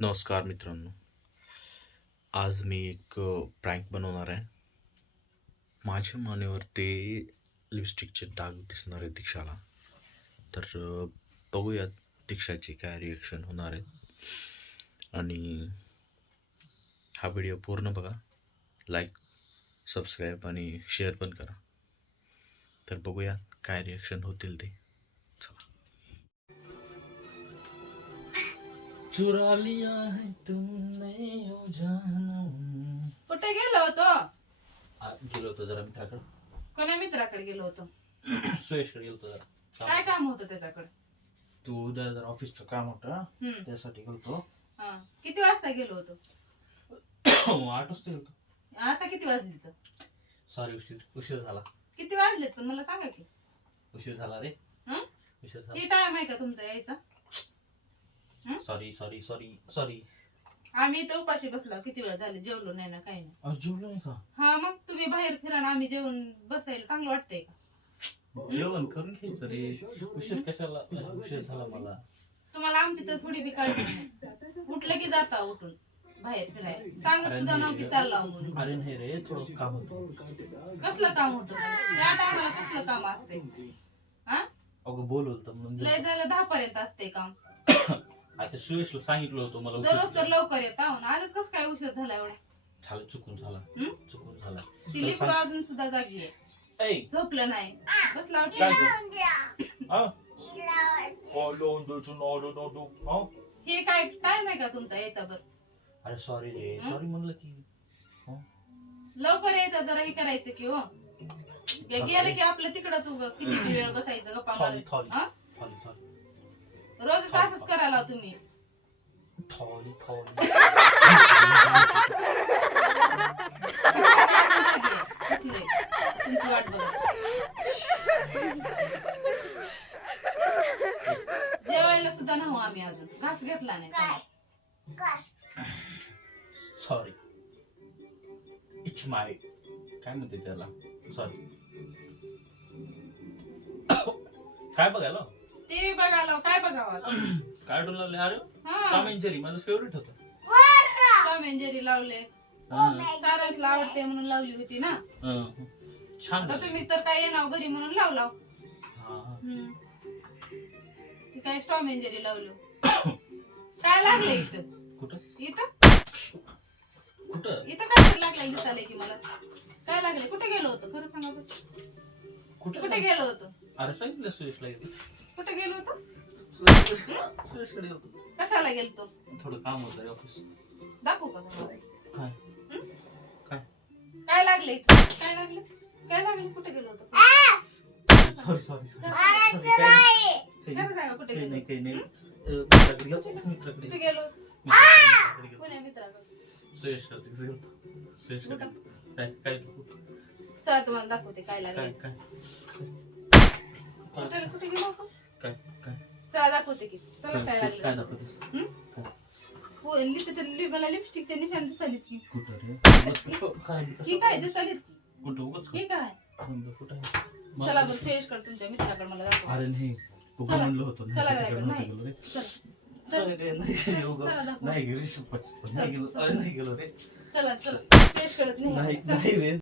नमस्कार मित्रांनो. आज मी एक प्रँक बनवणार आहे. माझ्या मानेवर ते लिपस्टिकचे डाग दिसणार आहे दीक्षाला. तर बघूया दीक्षाची काय रिॲक्शन होणार आहे. आणि हा व्हिडिओ पूर्ण बघा, लाईक, सबस्क्राईब आणि शेअर पण करा. तर बघूया काय रिॲक्शन होतील ते. चला. चुरा लिया है तुमने ओ जानम. कुठे गेलो होतो? गेलो होतो जरा मित्राकडे. कोण्या मित्राकडे गेलो होतो? सुयशकडे गेलो होतो जरा. काय काम होतं त्याच्याकडे? तू उद्या जरा ऑफिसचं काम होतं हम्म. त्यासाठी गेलतो. हा. किती वाजता गेलो होतो? 8 वाजता गेलतो. आता किती वाजले? सॉरी, उशीर झाला. किती वाजलेत पण मला सांगा की. उशीर झाला रे. हं? उशीर झाला. किती टाइम आहे का तुमचा यायचा? Sorry sorry sorry sorry. आम्ही इथं उपाशी बसलो, किती वेळ झाले, जेवलो नाही ना काही नाही. जेवलो नाही का? हा, मग तुम्ही बाहेर फिरा ना, आम्ही जेवण बसायला चांगलं वाटतंय का? जेवण करून घ्यायचं रे. उशीर कशाला? उशीर झाला मला. तुम्हाला आमची तर थोडी बी काळजी नाही. उठलं की जाता उठून बाहेर फिरायला, सांगत सुद्धा नाव की चालला म्हणून. अरे नाही रे, थोडं काम होतं. कसलं काम होतं? या टायमाला कसलं काम असते? हा, अगं बोलवलं तर म्हणून लय झालं 10 पर्यंत असते काम. आता सुयशला सांगितलं होतं मला दररोज तर उशीर लवकर येता, आजच कसं काय उशीर झाला एवढा? झालं. चुकून झाला. हं? चुकून झाला. ती लेकरं अजून सुद्धा जागी आहे, ऐ झोपलं नाही, बसला काय होता. हा हा? हे काय टाइम आहे का तुमचा यायचा? बर अरे सॉरी रे, सॉरी म्हणलं की. लवकर यायचा, जरा हे करायचं की हो. गेलं की आपलं तिकडच किती बी वेळ बसायचं गप्पा थॉली मारत. थॉली हा? थॉली थॉली रोजच असंच करायला हो तुम्ही. थॉली थॉली. कसले? तुमची वाट बघा. जेवायला सुद्धा नाही आम्ही अजून, घास घेतला नाही. सॉरी. इट्स माय काय म्हणते त्याला, सॉरी. काय बघायला? टीव्ही बघायला काय बघावं आता? कार्टून लावले. अरे हा, टॉम अँड जेरी माझं फेवरेट होतं. टॉम अँड जेरी लावले. हा. सारंगला आवडते म्हणून लावली होती ना. हा. छान आता झालं. तुम्ही तर काय येणार घरी म्हणून लावला. हा. ती काय टॉम अँड जेरी लावलं. काय लागलं इथं? कुठं इथं कुठं इथं काय तर लागलं दिसायला की मला. काय लागले? कुठे गेलो होतो खरं सांगा बरं. कुठे कुठं गेलो होतो? अरे सांगितलं सुयशला गेलो. कुठे गेलो होतो? सुयशकडे गेलो. कशाला गेलतो? थोडं काम होतं ऑफिस. दाखवू का तुम्हाला? काय हं? काय काय लागले? काय लागले? काय लागले? कुठे गेलो होतो? Sorry sorry sorry. खरं सांगा कुठे गेलो? काही नाही. मित्राकडे गेलो. मित्राकडे कुठे गेलो? गेलो. कोण्या मित्राकडे? सुयशकडे गेलो. सुयशकडे काय काय चला तुम्हाला दाखवते काय काय लागले. काय कुठे गेलो होतो? काय काय चला दाखवते की. चला काय काय लागलं? दाखवतेस? हो, मला लिपस्टिकचे निशाण दिसालीच की. कुठं रे? काय ही काय दिसालीच की. कुठं उगाच हे काय? कुठं आहे? चला बरं सुयशकडे तुमच्या मित्राकडे मला दाखव. अरे नाही, तू चला. म्हणलं होतं ना, चला त्याच्याकडे जायचं. नव्हतं नाही. गेलो रे. चला. चला रे, नाही गेलो ग. चला दाखव. नाही गेलो, शपथ. नाही गेलो. अरे नाही गेलो रे. चला सुयशकडेच नाही. नाही रे.